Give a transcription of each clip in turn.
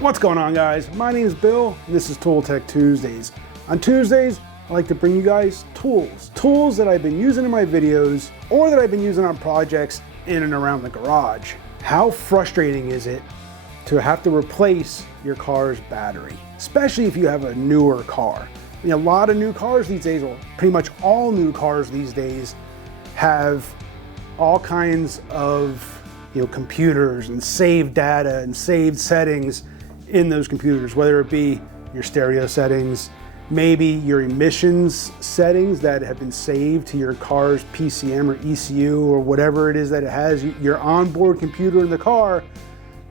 What's going on, guys? My name is Bill and this is Tool Tech Tuesdays. On Tuesdays, I like to bring you guys tools that I've been using in my videos or that I've been using on projects in and around the garage. How frustrating is it to have to replace your car's battery, especially if you have a newer car? I mean, a lot of new cars these days, well, pretty much all new cars these days have all kinds of computers and saved data and saved settings in those computers, whether it be your stereo settings, maybe your emissions settings that have been saved to your car's PCM or ECU or whatever it is that it has, your onboard computer in the car.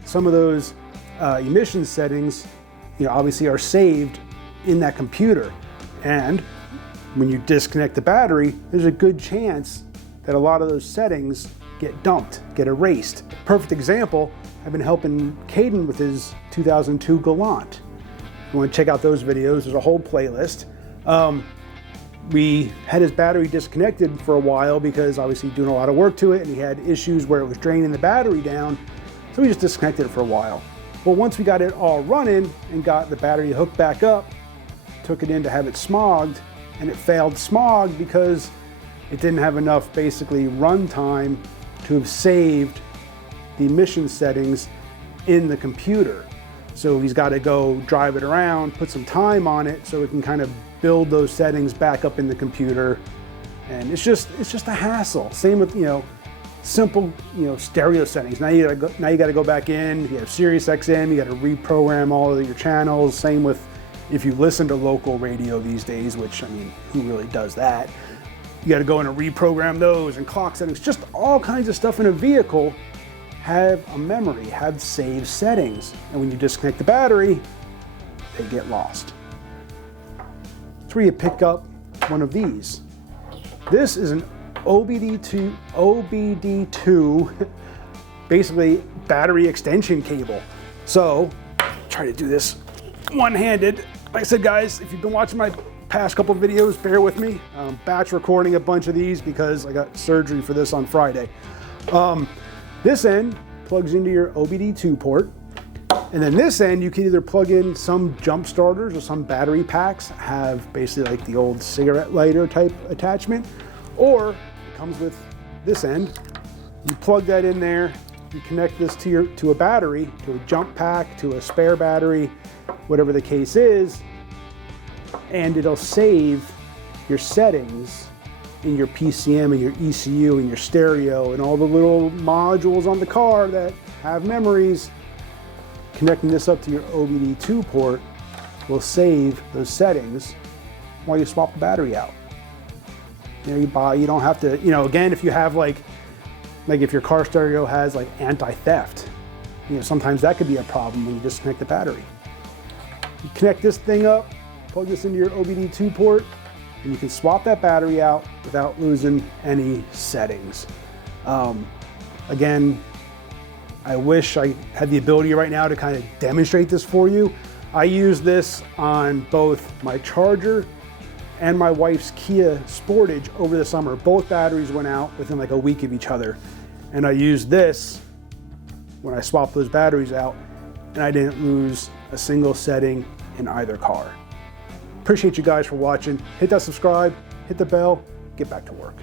Some of those emissions settings, obviously are saved in that computer. And when you disconnect the battery, there's a good chance that a lot of those settings get dumped, get erased. Perfect example, I've been helping Caden with his 2002 Galant. If you want to check out those videos, there's a whole playlist. We had his battery disconnected for a while because obviously doing a lot of work to it, and he had issues where it was draining the battery down, so we just disconnected it for a while. Well, once we got it all running and got the battery hooked back up, took it in to have it smogged, and it failed smog because it didn't have enough basically run time to have saved the emission settings in the computer. So he's got to go drive it around, put some time on it so it can kind of build those settings back up in the computer. And it's just a hassle. Same with simple stereo settings. Now you got to go back in. If you have Sirius XM, you got to reprogram all of your channels. Same with if you listen to local radio these days, which, I mean, who really does that? You got to go in and reprogram those, and clock settings, just all kinds of stuff in a vehicle have a memory, have saved settings. And when you disconnect the battery, they get lost. That's where you pick up one of these. This is an OBD2, basically battery extension cable. So, try to do this one-handed. Like I said, guys, if you've been watching my past couple videos, bear with me. Batch recording a bunch of these because I got surgery for this on Friday. This end plugs into your OBD2 port, and then this end you can either plug in some jump starters or some battery packs have basically like the old cigarette lighter type attachment, or it comes with this end. You plug that in there, you connect this to a battery, to a jump pack, to a spare battery, whatever the case is, and it'll save your settings in your PCM and your ECU and your stereo and all the little modules on the car that have memories. Connecting this up to your OBD2 port will save those settings while you swap the battery out. You don't have to, again, if you have like if your car stereo has like anti-theft, sometimes that could be a problem when you disconnect the battery. You connect this thing up, plug this into your OBD2 port, and you can swap that battery out without losing any settings. Again, I wish I had the ability right now to kind of demonstrate this for you. I use this on both my Charger and my wife's Kia Sportage over the summer. Both batteries went out within like a week of each other. And I used this when I swapped those batteries out, and I didn't lose a single setting in either car. Appreciate you guys for watching. Hit that subscribe, hit the bell, get back to work.